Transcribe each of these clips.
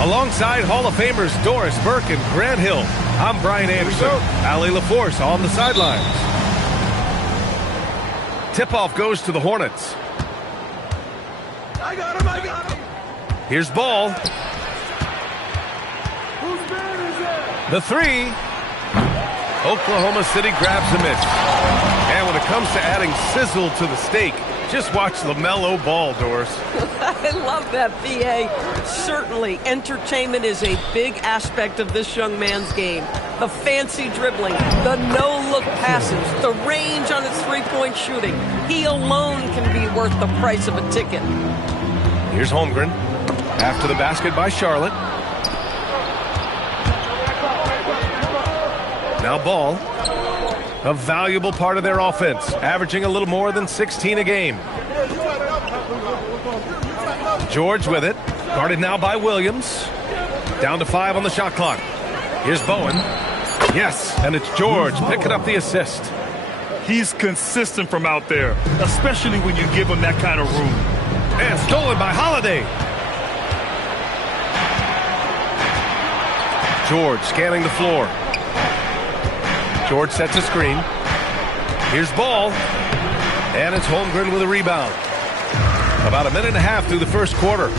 Alongside Hall of Famers Doris Burke and Grant Hill, I'm Brian Anderson. Allie LaForce on the sidelines. Tip-off goes to the Hornets. I got him! Here's ball. Whose man is that? The three. Oklahoma City grabs the miss. And when it comes to adding sizzle to the steak, just watch LaMelo Ball, Doris. I love that, B.A. Certainly, entertainment is a big aspect of this young man's game. The fancy dribbling, the no-look passes, the range on his three-point shooting. He alone can be worth the price of a ticket. Here's Holmgren. After the basket by Charlotte. Now Ball. A valuable part of their offense, averaging a little more than 16 a game. George with it, guarded now by Williams. Down to 5 on the shot clock. Here's Bowen. Yes, and it's George picking up the assist. He's consistent from out there, especially when you give him that kind of room. And stolen by Holiday. George scanning the floor. George sets a screen. Here's Ball. And it's Holmgren with a rebound. About a minute and a half through the first quarter.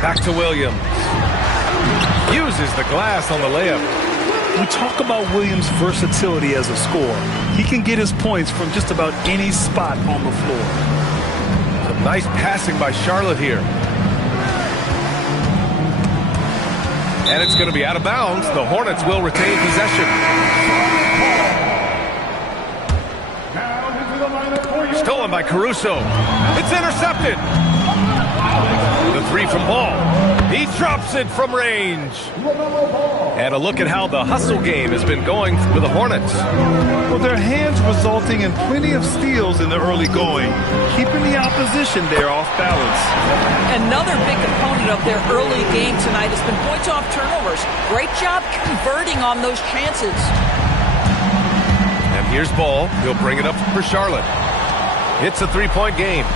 Back to Williams. Uses the glass on the layup. We talk about Williams' versatility as a scorer. He can get his points from just about any spot on the floor. Some nice passing by Charlotte here. And it's going to be out of bounds. The Hornets will retain possession. Stolen by Caruso. It's intercepted. The three from Ball. He drops it from range. And a look at how the hustle game has been going for the Hornets. Well, their hands resulting in plenty of steals in the early going, keeping the opposition there off balance. Another big component of their early game tonight has been points off turnovers. Great job converting on those chances. And here's Ball. He'll bring it up for Charlotte. It's a three-point game.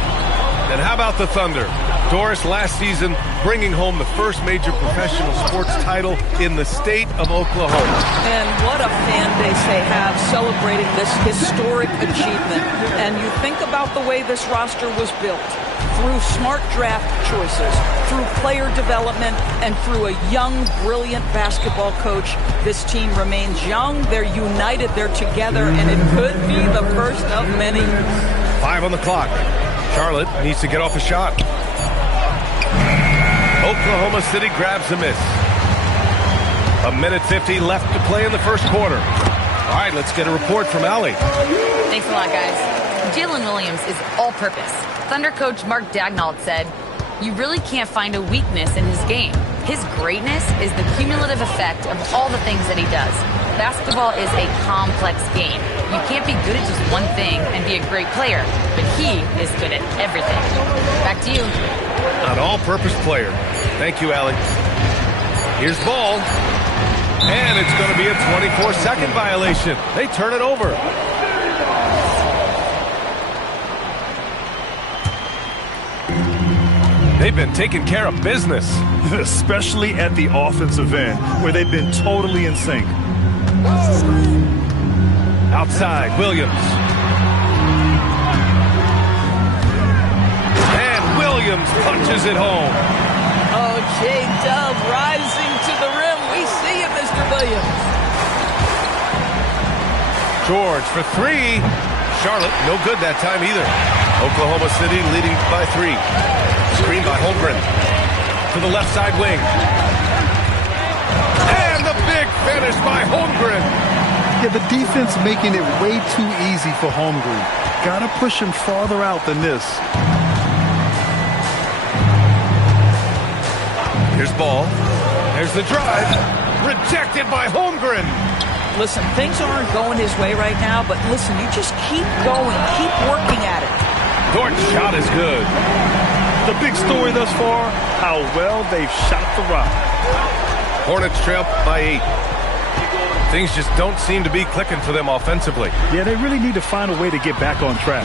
And how about the Thunder? Doris, last season, bringing home the first major professional sports title in the state of Oklahoma. And what a fan base they have celebrating this historic achievement. And you think about the way this roster was built. Through smart draft choices, through player development, and through a young, brilliant basketball coach, this team remains young, they're united, they're together, and it could be the first of many. 5 on the clock. Charlotte needs to get off a shot. Oklahoma City grabs a miss. A minute 50 left to play in the first quarter. All right, let's get a report from Allie. Thanks a lot, guys. Jalen Williams is all-purpose. Thunder coach Mark Daignault said, "You really can't find a weakness in his game. His greatness is the cumulative effect of all the things that he does. Basketball is a complex game. You can't be good at just one thing and be a great player, but he is good at everything." Back to you. An all-purpose player. Thank you, Allie. Here's Ball. And it's going to be a 24-second violation. They turn it over. They've been taking care of business. Especially at the offensive end, where they've been totally in sync. Outside, Williams. And Williams punches it home. Oh, J-Dub rising to the rim. We see it, Mr. Williams. George for three. Charlotte, no good that time either. Oklahoma City leading by 3. Screen by Holmgren. To the left side wing. And the big finish by Holmgren. Yeah, the defense making it way too easy for Holmgren. Gotta push him farther out than this. Here's Ball. There's the drive. Rejected by Holmgren. Listen, things aren't going his way right now, but listen, you just keep going, keep working at it. Dort's shot is good. The big story thus far, how well they've shot the rock. Hornets trail by 8. Things just don't seem to be clicking for them offensively. Yeah, they really need to find a way to get back on track.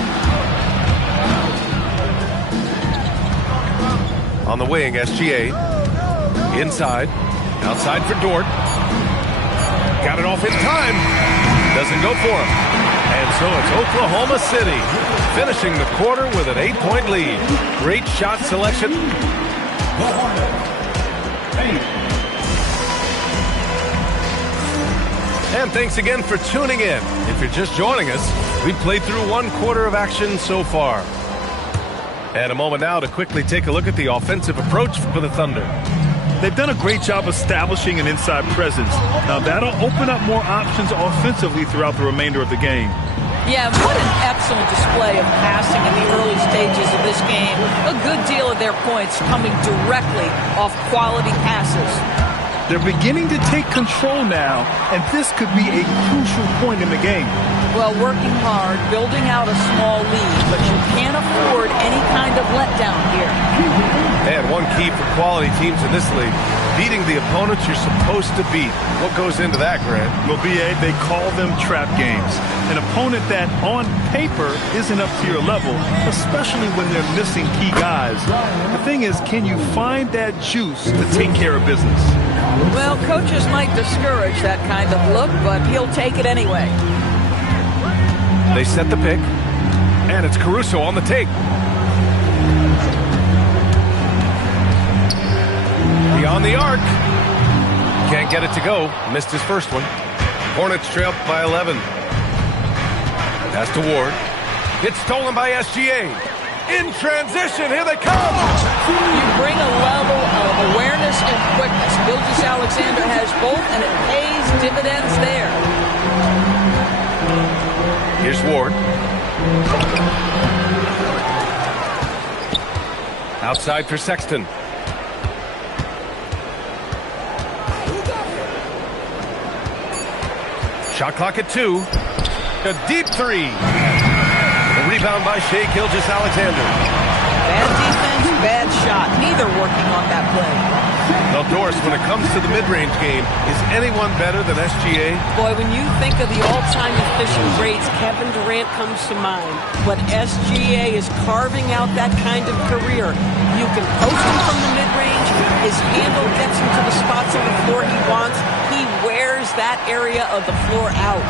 On the wing, SGA. Inside. Outside for Dort. Got it off in time. Doesn't go for him. And so it's Oklahoma City finishing the quarter with an 8-point lead. Great shot selection. And thanks again for tuning in. If you're just joining us, we played through one quarter of action so far. And a moment now to quickly take a look at the offensive approach for the Thunder. They've done a great job establishing an inside presence. Now that'll open up more options offensively throughout the remainder of the game. Yeah, what an excellent display of passing in the early stages of this game. A good deal of their points coming directly off quality passes. They're beginning to take control now, and this could be a crucial point in the game. Well, working hard, building out a small lead, but you can't afford any kind of letdown here. And one key for quality teams in this league, beating the opponents you're supposed to beat. What goes into that, Grant? Well, BA, they call them trap games. An opponent that, on paper, isn't up to your level, especially when they're missing key guys. The thing is, can you find that juice to take care of business? Well, coaches might discourage that kind of look, but he'll take it anyway. They set the pick, and it's Caruso on the take. Beyond the arc. Can't get it to go. Missed his first one. Hornets trail by 11. Pass to Ward. It's stolen by SGA. In transition, here they come! You bring a level of awareness and quickness. Gilgeous-Alexander has both, and it pays dividends there. Here's Ward. Outside for Sexton. Shot clock at 2. A deep 3. A rebound by Shai Gilgeous-Alexander. Bad defense, bad shot. Neither working on that play. Well, Doris, when it comes to the mid-range game, is anyone better than SGA? Boy, when you think of the all-time efficient grades, Kevin Durant comes to mind. But SGA is carving out that kind of career. You can post him from the mid-range. His handle gets him to the spots on the floor he wants. He wears that area of the floor out.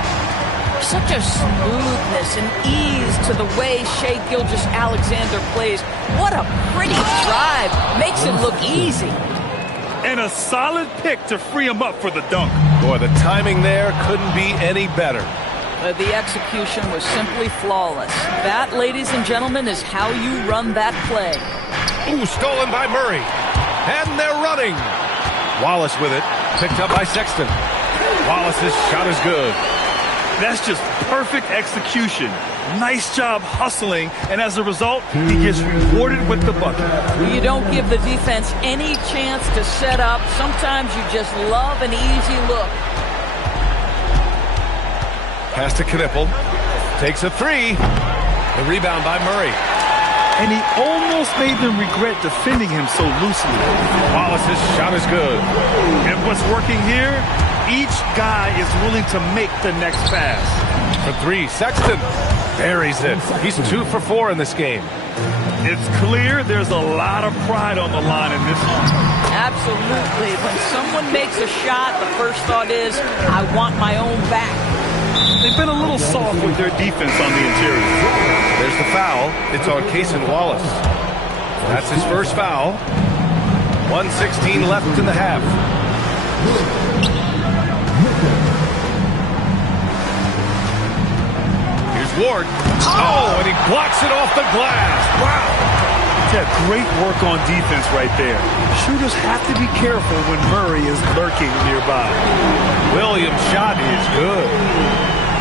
Such a smoothness and ease to the way Shai Gilgeous-Alexander plays. What a pretty drive. Makes it look easy. And a solid pick to free him up for the dunk. Boy, the timing there couldn't be any better. The execution was simply flawless. That, ladies and gentlemen, is how you run that play. Ooh, stolen by Murray. And they're running. Wallace with it. Picked up by Sexton. Wallace's shot is good. That's just perfect execution. Nice job hustling, and as a result, he gets rewarded with the bucket. You don't give the defense any chance to set up. Sometimes you just love an easy look. Pass to Knippel. Takes a 3. The rebound by Murray. And he almost made them regret defending him so loosely. Wallace's shot is good. And what's working here? Each guy is willing to make the next pass. For 3, Sexton buries it. He's 2 for 4 in this game. It's clear there's a lot of pride on the line in this one. Absolutely. When someone makes a shot, the first thought is, I want my own back. They've been a little soft with their defense on the interior. There's the foul. It's on Cason Wallace. That's his first foul. 1:16 left in the half. Here's Ward. Oh, and he blocks it off the glass. Wow. Yeah, great work on defense right there. Shooters have to be careful when Murray is lurking nearby. Williams' shot is good.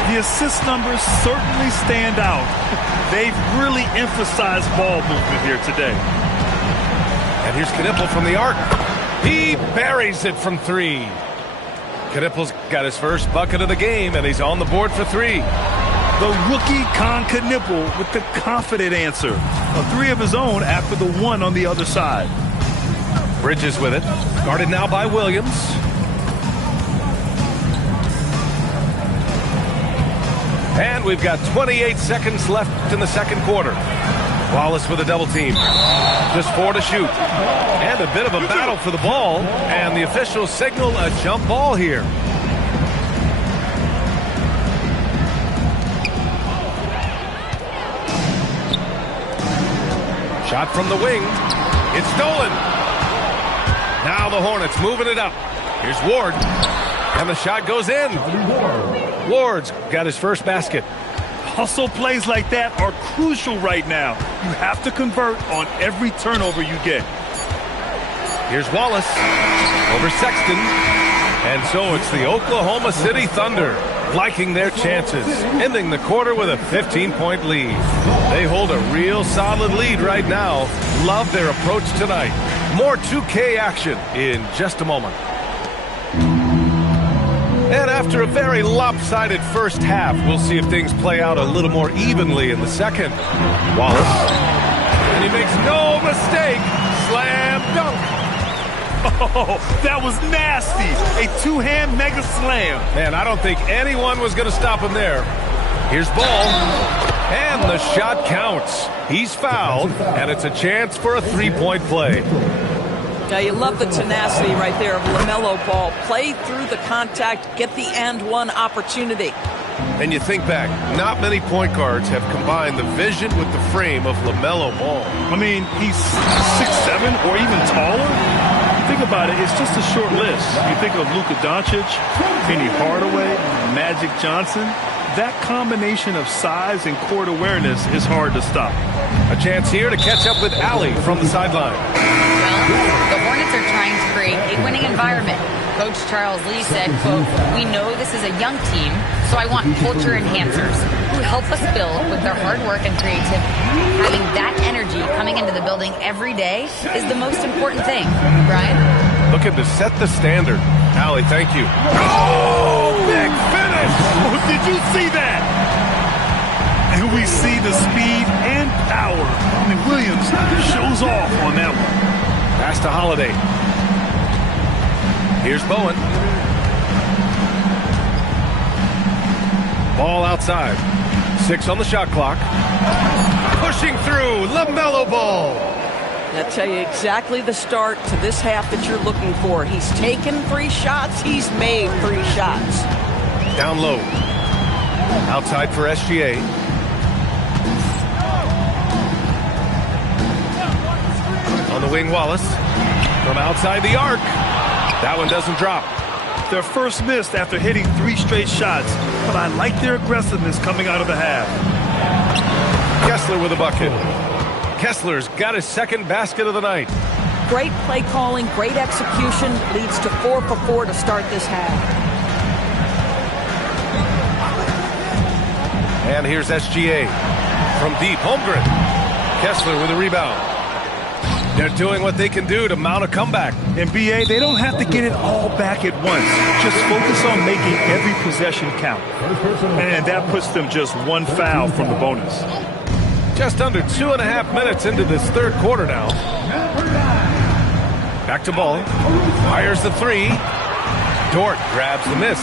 The assist numbers certainly stand out. They've really emphasized ball movement here today. And here's Knippel from the arc. He buries it from 3. Knippel's got his first bucket of the game, and he's on the board for 3. The rookie Con Knippel with the confident answer. A 3 of his own after the 1 on the other side. Bridges with it. Guarded now by Williams. And we've got 28 seconds left in the second quarter. Wallace with a double team. Just 4 to shoot. And a bit of a battle for the ball. And the officials signal a jump ball here. Shot from the wing. It's stolen. Now the Hornets moving it up. Here's Ward. And the shot goes in. Ward's got his first basket. Hustle plays like that are crucial right now. You have to convert on every turnover you get. Here's Wallace over Sexton. And so it's the Oklahoma City Thunder liking their chances, ending the quarter with a 15-point lead. They hold a real solid lead right now. Love their approach tonight. More 2K action in just a moment. And after a very lopsided first half, we'll see if things play out a little more evenly in the second. Wallace. And he makes no mistake. Slam dunk. Oh, that was nasty. A two-hand mega slam. Man, I don't think anyone was going to stop him there. Here's Ball. And the shot counts. He's fouled, and it's a chance for a three-point play. Now, you love the tenacity right there of LaMelo Ball. Play through the contact, get the and one opportunity. And you think back, not many point guards have combined the vision with the frame of LaMelo Ball. I mean, he's 6'7" or even taller. Think about it, it's just a short list. You think of Luka Doncic, Penny Hardaway, Magic Johnson. That combination of size and court awareness is hard to stop. A chance here to catch up with Allie from the sideline. Well, the Hornets are trying to create a winning environment. Coach Charles Lee said, quote, "We know this is a young team, so I want culture enhancers who help us build with their hard work and creativity. Having that energy coming into the building every day is the most important thing." Brian? Looking to set the standard. Allie, thank you. Oh, big finish! Oh, did you see that? And we see the speed and power. I mean, Williams shows off on that one. Pass to Holiday. Here's Bowen. Ball outside. 6 on the shot clock. Pushing through. LaMelo Ball. I'll tell you exactly the start to this half that you're looking for. He's taken 3 shots. He's made 3 shots. Down low. Outside for SGA. On the wing, Wallace. From outside the arc. That one doesn't drop. Their first miss after hitting 3 straight shots, but I like their aggressiveness coming out of the half. Kessler with a bucket. Kessler's got his second basket of the night. Great play calling, great execution, leads to 4 for 4 to start this half. And here's SGA from deep. Holmgren. Kessler with a rebound. They're doing what they can do to mount a comeback. In BA, they don't have to get it all back at once. Just focus on making every possession count. And that puts them just 1 foul from the bonus. Just under 2.5 minutes into this third quarter now. Back to Ball. Fires the 3. Dort grabs the miss.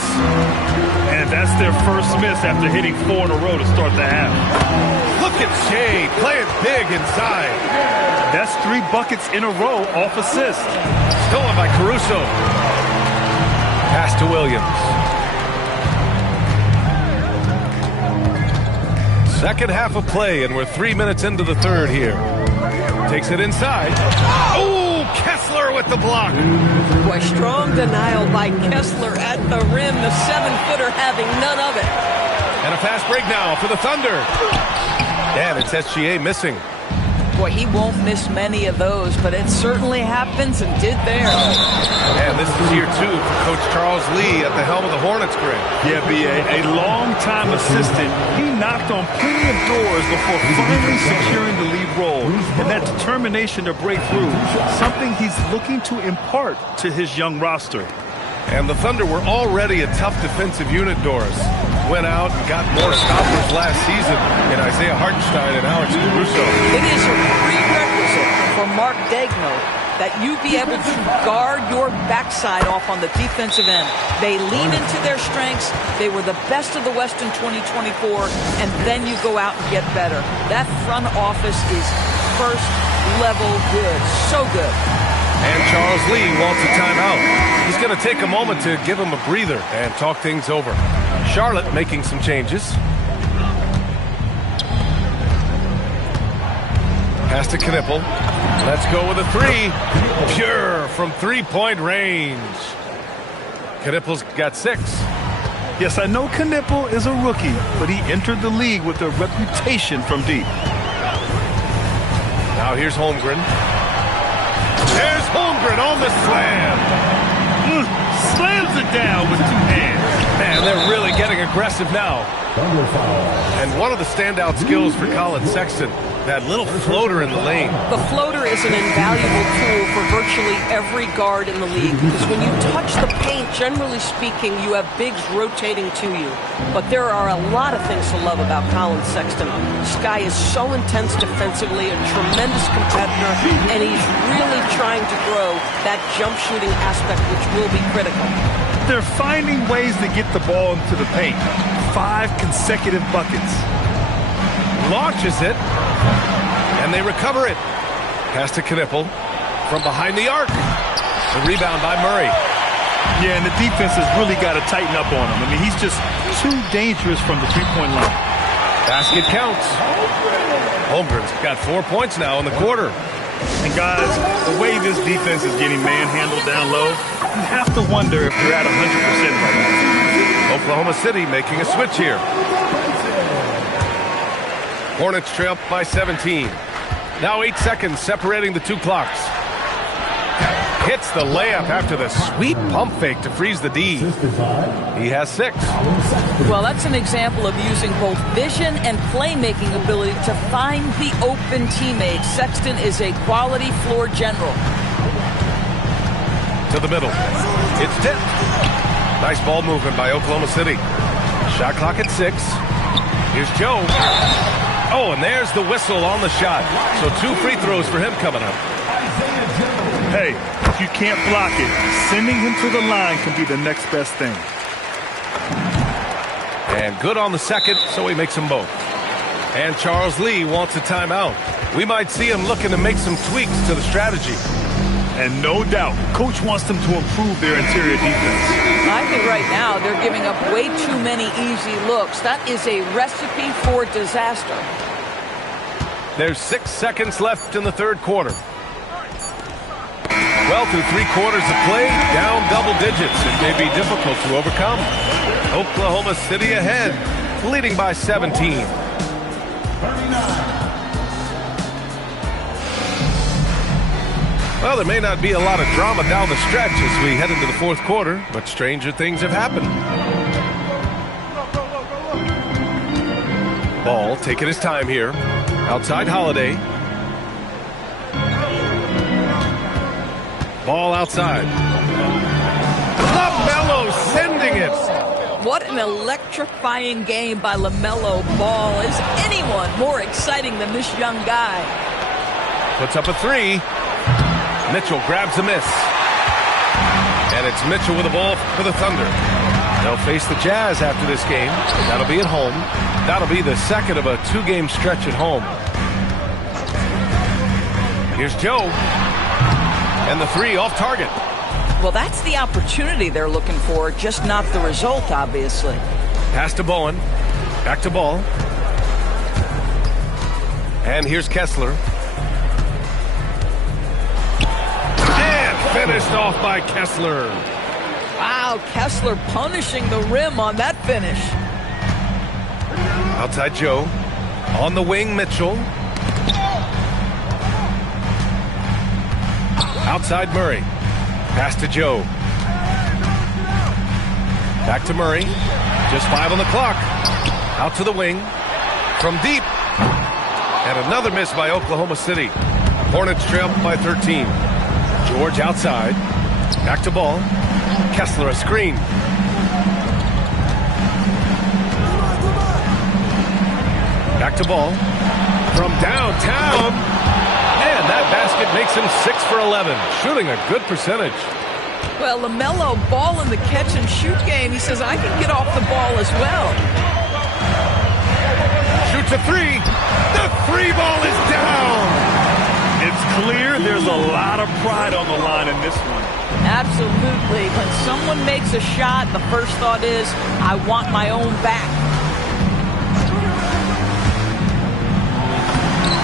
And that's their first miss after hitting 4 in a row to start the half. Look at Shea playing big inside. That's 3 buckets in a row off assist. Stolen by Caruso. Pass to Williams. Second half of play, and we're 3 minutes into the third here. Takes it inside. Oh, Kessler with the block. Boy, strong denial by Kessler at the rim. The 7-footer having none of it. And a fast break now for the Thunder. And it's SGA missing. Boy, he won't miss many of those, but it certainly happens and did there. And this is year 2 for Coach Charles Lee at the helm of the Hornets, Greg. Yeah, B.A., a long-time assistant. He knocked on plenty of doors before finally securing the lead role. And that determination to break through, something he's looking to impart to his young roster. And the Thunder were already a tough defensive unit, Doris. Went out and got more stoppers last season in Isaiah Hartenstein and Alex Caruso. It is a prerequisite for Mark Daigneault that you be able to guard your backside off on the defensive end. They lean into their strengths. They were the best of the West in 2024, and then you go out and get better. That front office is first level good. So good. And Charles Lee wants a timeout. He's going to take a moment to give him a breather and talk things over. Charlotte making some changes. Pass to Knippel. Let's go with a three. Pure from three-point range. Knippel's got 6. Yes, I know Knippel is a rookie, but he entered the league with a reputation from deep. Now here's Holmgren. There's Holmgren on the slam. Slams it down with 2 hands. Man, they're really getting aggressive now. And one of the standout skills for Colin Sexton, that little floater in the lane. The floater is an invaluable tool for virtually every guard in the league because when you touch the paint, generally speaking, you have bigs rotating to you. But there are a lot of things to love about Colin Sexton. This guy is so intense defensively, a tremendous competitor, and he's really trying to grow that jump shooting aspect, which will be critical. They're finding ways to get the ball into the paint. 5 consecutive buckets. Launches it, and they recover it. Pass to Knippel from behind the arc. The rebound by Murray. Yeah, and the defense has really got to tighten up on him. I mean, he's just too dangerous from the three-point line. Basket counts. Holmgren's got 4 points now in the quarter. And guys, the way this defense is getting manhandled down low, you have to wonder if they're at 100% right now. Oklahoma City making a switch here. Hornets trail by 17. Now 8 seconds separating the 2 clocks. Hits the layup after the sweet pump fake to freeze the D. He has 6. Well, that's an example of using both vision and playmaking ability to find the open teammates. Sexton is a quality floor general. To the middle. It's tipped. Nice ball movement by Oklahoma City. Shot clock at 6. Here's Joe. Oh, and there's the whistle on the shot. So 2 free throws for him coming up. Hey, if you can't block it, sending him to the line can be the next best thing. And good on the second, so he makes them both. And Charles Lee wants a timeout. We might see him looking to make some tweaks to the strategy. And no doubt, coach wants them to improve their interior defense. I think right now they're giving up way too many easy looks. That is a recipe for disaster. There's 6 seconds left in the 3rd quarter. Well, through 3 quarters of play, down double digits. It may be difficult to overcome. Oklahoma City ahead, leading by 17. Well, there may not be a lot of drama down the stretch as we head into the 4th quarter, but stranger things have happened. Ball taking his time here. Outside Holiday. Ball outside. LaMelo sending it. What an electrifying game by LaMelo Ball. Is anyone more exciting than this young guy? Puts up a 3. Mitchell grabs a miss. And it's Mitchell with the ball for the Thunder. They'll face the Jazz after this game. That'll be at home. That'll be the second of a 2-game stretch at home. Here's Joe. And the 3 off target. Well, that's the opportunity they're looking for, just not the result, obviously. Pass to Bowen. Back to Ball. And here's Kessler. And finished off by Kessler. Wow, Kessler punishing the rim on that finish. Outside Joe. On the wing, Mitchell. Outside Murray. Pass to Joe. Back to Murray. Just 5 on the clock. Out to the wing. From deep. And another miss by Oklahoma City. Hornets trail by 13. George outside. Back to Ball. Kessler a screen. Back to Ball. From downtown. And that basket basket makes him 6 for 11, shooting a good percentage. Well, LaMelo, ball in the catch-and-shoot game. He says, I can get off the ball as well. Shoots a three. The three ball is down. It's clear there's a lot of pride on the line in this one. Absolutely. When someone makes a shot, the first thought is, I want my own back.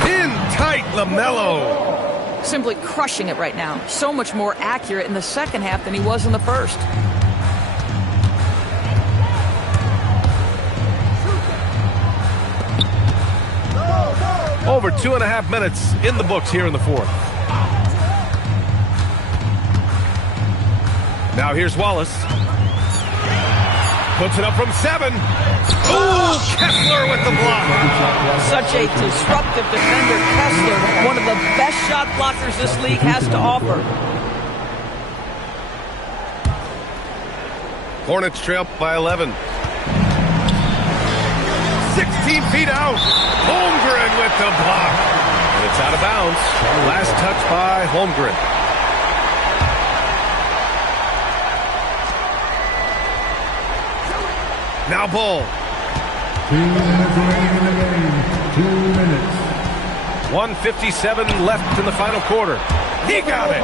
In tight, LaMelo. Simply crushing it right now. So much more accurate in the second half than he was in the first. Over 2.5 minutes in the books here in the fourth. Now here's Wallace. Puts it up from 7. Ooh, Kessler with the block. Such a disruptive defender, Kessler. One of the best shot blockers this league has to offer. Hornets trail by 11. 16 feet out. Holmgren with the block. And it's out of bounds. Last touch by Holmgren. Now Bull. 2 minutes remaining in the game. 2 minutes. 1:57 left in the final quarter. He got it.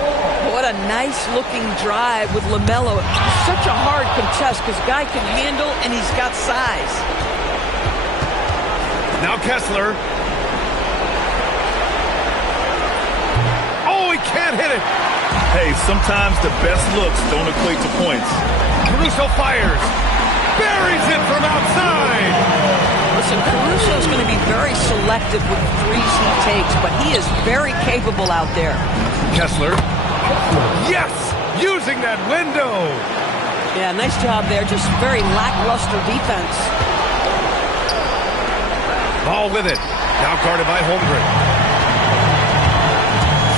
What a nice-looking drive with LaMelo. Such a hard contest because guy can handle and he's got size. Now Kessler. Oh, he can't hit it. Hey, sometimes the best looks don't equate to points. Caruso fires. Buries it from outside. Listen, Caruso's going to be very selective with the threes he takes, but he is very capable out there. Kessler. Yes! Using that window. Yeah, nice job there. Just very lackluster defense. Ball with it. Now guarded by Holmgren.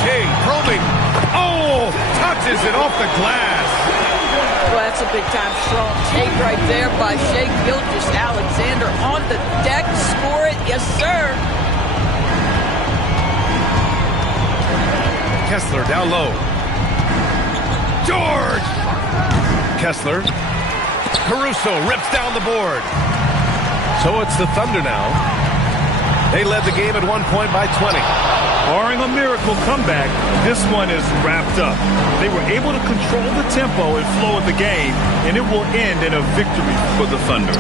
Shea probing. Oh! Touches it off the glass. Well, that's a big-time strong take right there by Shea Gilgeous-Alexander on the deck. Score it. Yes, sir. Kessler down low. George! Kessler. Caruso rips down the board. So it's the Thunder now. They led the game at 1 point by 20. Barring a miracle comeback, this one is wrapped up. They were able to control the tempo and flow of the game, and it will end in a victory for the Thunder.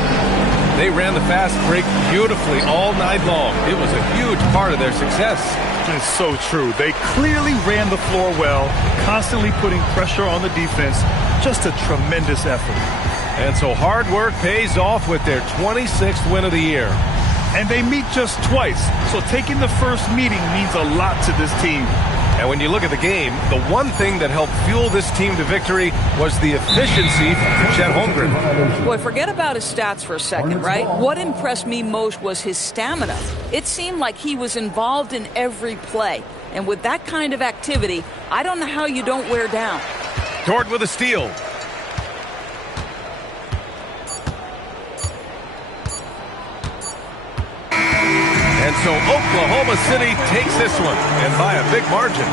They ran the fast break beautifully all night long. It was a huge part of their success. It's so true. They clearly ran the floor well, constantly putting pressure on the defense. Just a tremendous effort. And so hard work pays off with their 26th win of the year. And they meet just twice, so taking the first meeting means a lot to this team. And when you look at the game, the one thing that helped fuel this team to victory was the efficiency from Chet Holmgren. Boy, forget about his stats for a second, right? What impressed me most was his stamina. It seemed like he was involved in every play. And with that kind of activity, I don't know how you don't wear down. Dort with a steal. And so Oklahoma City takes this one, and by a big margin.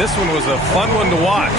This one was a fun one to watch.